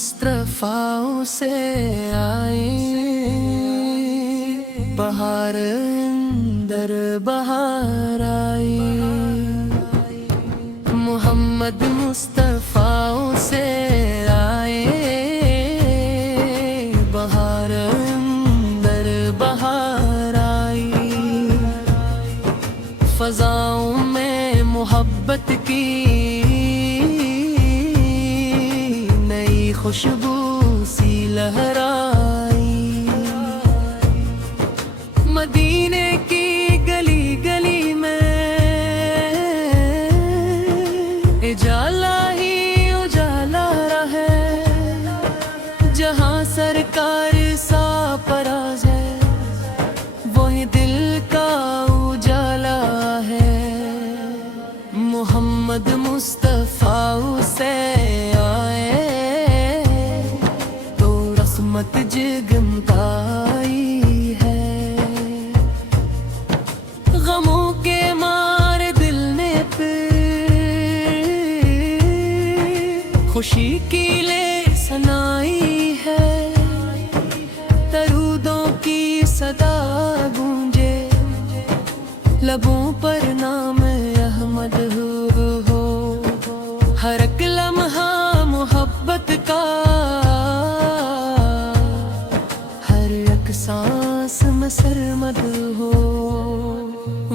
مصطفیٰ سے آئی، بہار اندر بہار آئی، محمد مصطفیٰ سے آئے، بہار اندر بہار آئی، فضاؤں میں محبت کی نئی خوشبو سی لہرائی، مدینے کی گلی گلی میں اجالا ہی اجالا رہے، جہاں سرکار سا پراز ہے وہی دل کا اجالا ہے، محمد مصطفیٰ سے آئے تو رحمت جگمگائی ہے، غموں کے مار دل نے پھر خوشی کی لے سنائی ہے، درودوں کی صدا گونجے لبوں پر نام احمد ہو، ہر ایک لمحہ محبت کا، ہر ایک سانس میں سرمد ہو،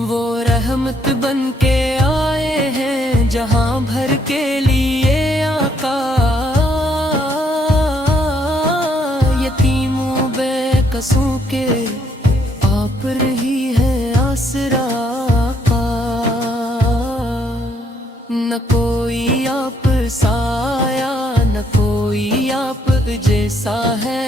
وہ رحمت بن کے آئے ہیں جہاں بھر کے لیے آقا، یتیموں بے قصوں کے آپ رہی ہے آسرا آقا، نہ کوئی آپ سایہ نہ کوئی آپ جیسا ہے،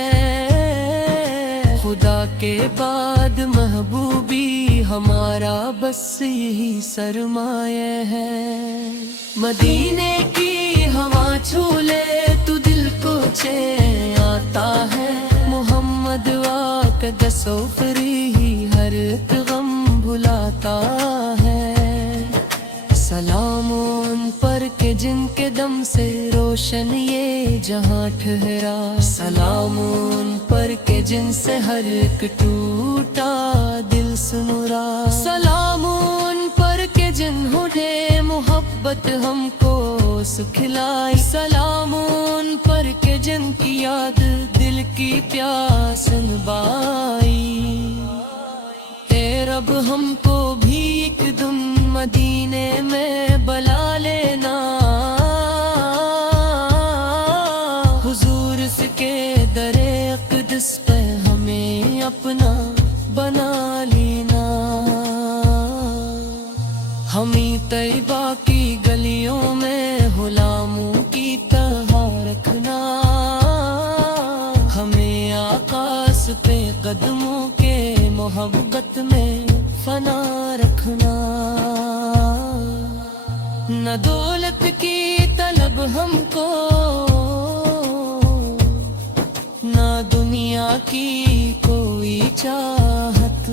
خدا کے بعد محبوبی ہمارا بس یہی سرمایہ ہے، مدینے کی ہوا چھولے تو دل کو چین آتا ہے، محمد واقع سوفری ہی ہر ایک غم بھلاتا ہے، سلام ان پر کہ جن کے دم سے روشن یہ جہاں ٹھہرا، سلام ان پر کہ جن سے ہر ایک ٹوٹا دل سنورا، سلام ان پر کہ جنہوں نے محبت ہم کو سکھلائی، سلام ان پر کہ جن کی یاد دل کی پیاس نبھائی، اے رب ہم کو بھی ایک دن مدینے میں بلا لینا، حضور اس کے در اقدس پہ ہمیں اپنا بنا لینا، ہمیں طیبہ کی گلیوں میں غلاموں کی طرح رکھنا، ہمیں آقاس پہ قدموں کے محبت میں فنا رکھنا، نہ دولت کی طلب ہم کو نہ دنیا کی کوئی چاہت،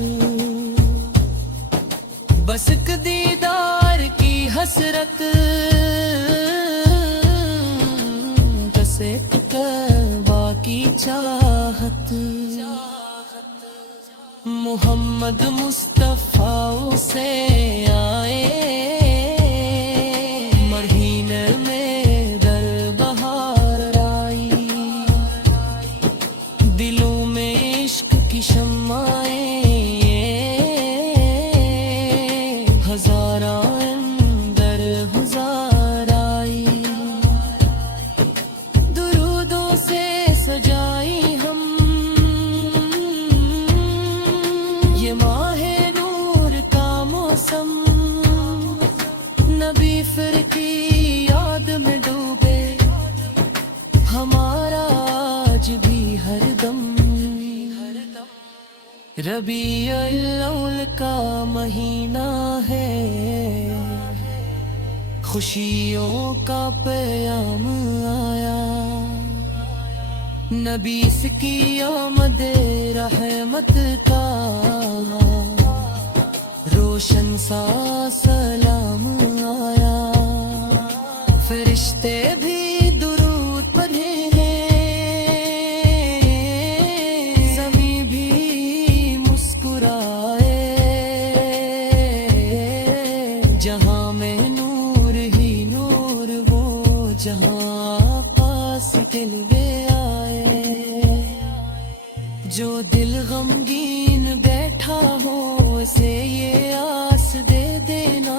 بس ایک دیدار کی حسرت، بس ایک کعبہ کی چاہت، محمد مصطفیٰ سے آئے مدینے میں در بہار آئی، دلوں میں عشق کی شمعیں ہزاراں اندر ہزار آئی، درودوں سے سجائی ہم یہ ماہ نور کا موسم، نبی پھر کی یاد میں ڈوبے ہمارا آج بھی ہر دم، ربیع الاول کا مہینہ ہے، خوشیوں کا پیام آیا، نبی سے کی آمد رحمت کا روشن سا سلام آیا، فرشتے بھی درود پڑھے ہیں، جو دل غمگین بیٹھا ہو اسے یہ آس دے دینا،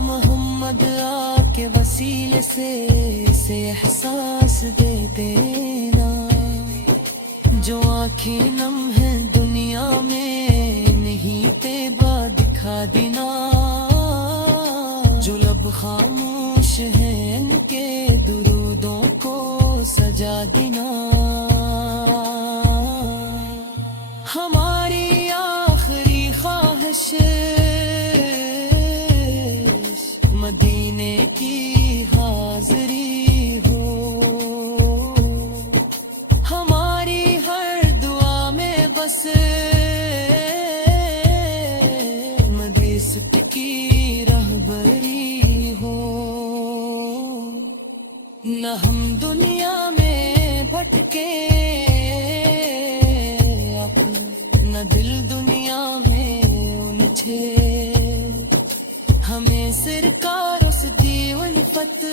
محمد آپ کے وسیلے سے اسے احساس دے دینا۔ جو آنکھیں نم ہیں دنیا میں نہیں تیبا دکھا دینا، جو لب خاموش ہیں ان کے درودوں کو سجا دینا۔ ہماری آخری خواہش مدینے کی حاضری ہو، ہماری ہر دعا میں بس مدرسۃ کی رہبری ہو۔ نہ ہم دنیا میں بھٹکے اب، نہ دل دنیا میں الجھے، ہمیں سرکار اس دی الفت